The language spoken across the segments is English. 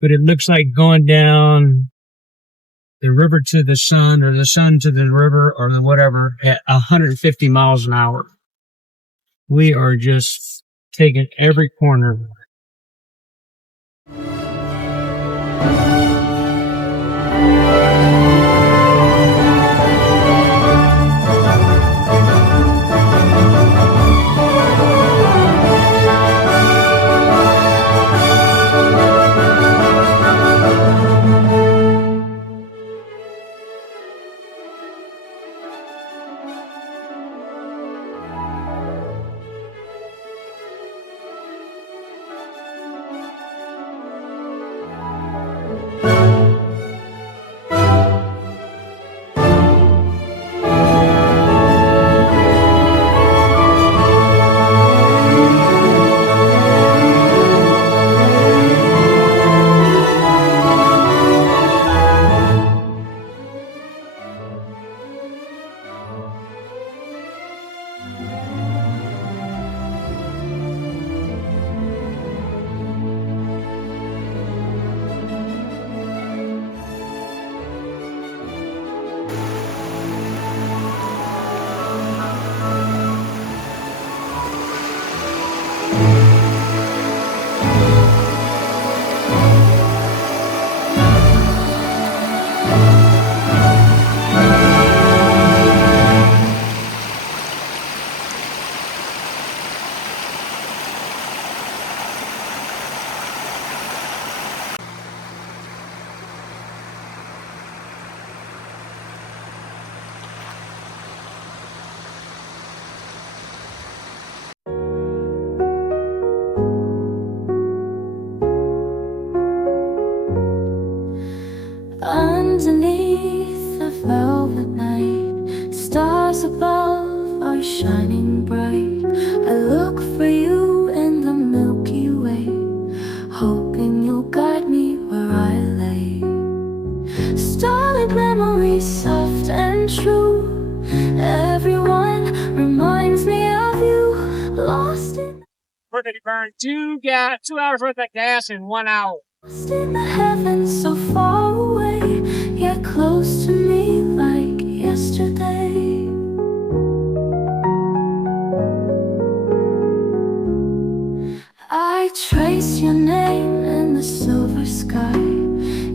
but it looks like going down the river to the sun or the sun to the river or the whatever at 150 miles an hour. We are just taking every corner. Underneath the velvet night, stars above are shining bright. I look for you in the Milky Way, hoping you'll guide me where I lay. Starlit memories, soft and true. Everyone reminds me of you, lost in... We're going to burn 2 hours worth of gas in 1 hour. Lost in the heavens, so far away, yet close to me like yesterday. I trace your name in the silver sky.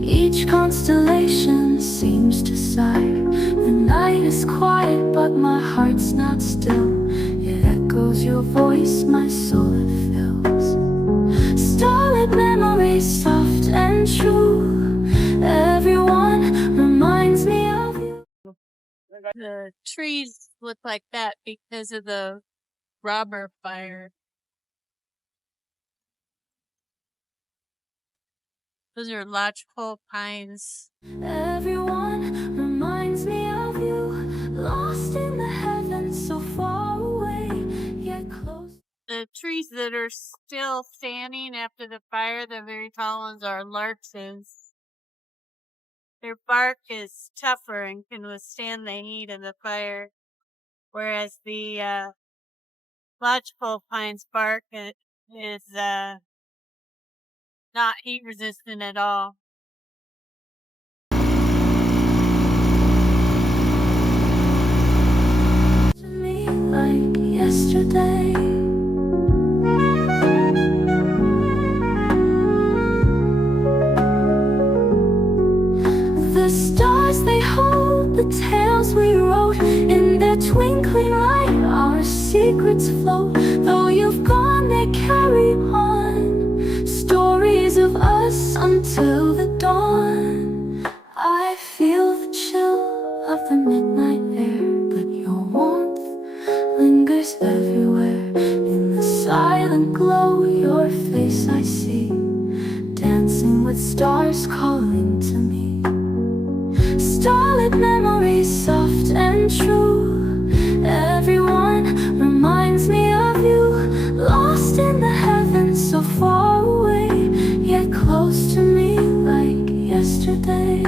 Each constellation seems to sigh. The night is quiet, but my heart's not still. It echoes your voice, my soul it fills. Starlit memories, soft and true. Everyone reminds me of you. The trees look like that because of the robber fire. Those are lodgepole pines. Everyone reminds me of you, lost in the heavens, so far away, yet close. The trees that are still standing after the fire, the very tall ones, are larches. Their bark is tougher and can withstand the heat of the fire, whereas the lodgepole pine's bark is not heat resistant at all. To me like yesterday. The stars they hold, the tales we wrote, in their twinkling light our secrets float. Though you've gone, they carry on, stories of us until the dawn. I feel the chill of the midnight air, but your warmth lingers everywhere. In the silent glow, your face I see, dancing with stars calling to me. Starlit memories, soft and true. Everyone reminds me of you, lost in the heavens, so far away, yet close to me like yesterday.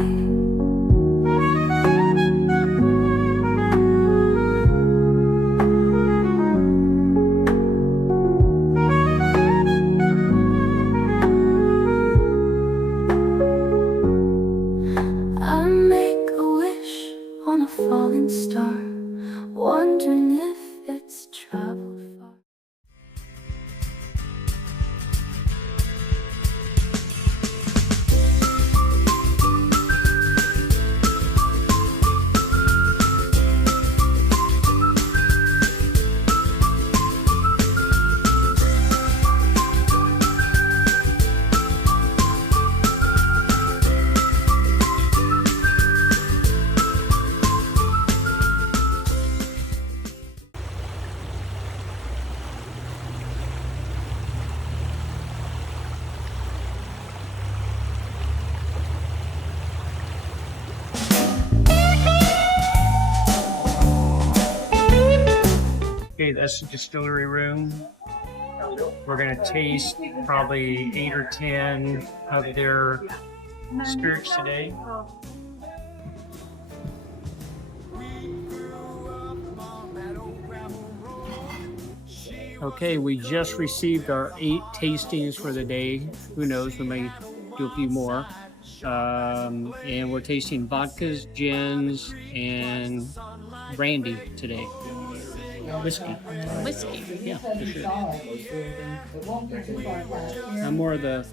Okay, that's the distillery room. We're gonna taste probably 8 or 10 of their spirits today. Okay, we just received our 8 tastings for the day. Who knows, we may do a few more. And we're tasting vodkas, gins, and brandy today. Whiskey. Yeah, for sure. I'm more of the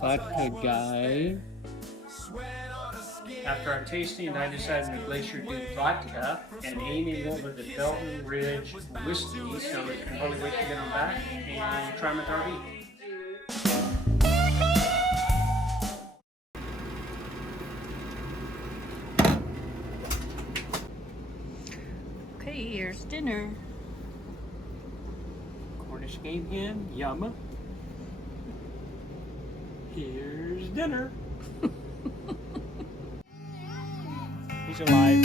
vodka guy. After our tasting, I decided to Glacier do vodka, and Amy went with the Belton Ridge whiskey, so we can probably wait to get them back and try them at RV. Okay, here's dinner. Cornish game hen, yum. Here's dinner. He's alive.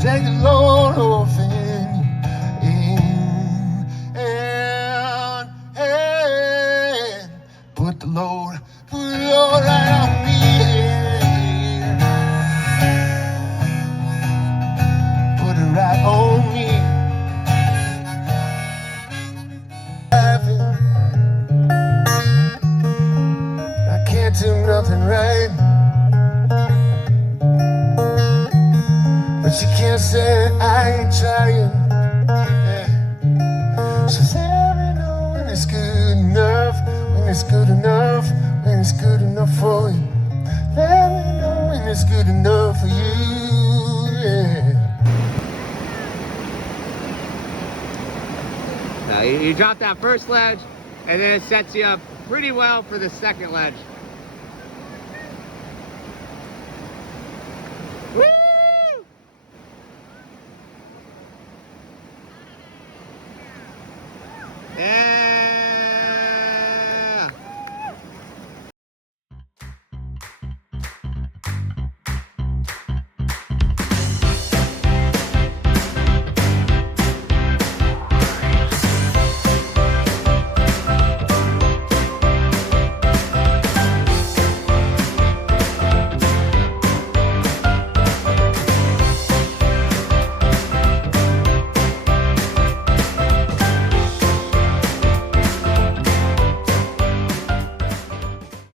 Take the Lord off in and put the Lord right on me. Put it right on me. I can't do nothing right. But you can't say I ain't trying. Yeah. So let me know when it's good enough, when it's good enough, when it's good enough for you. Let me know when it's good enough for you. Yeah. You drop that first ledge, and then it sets you up pretty well for the second ledge.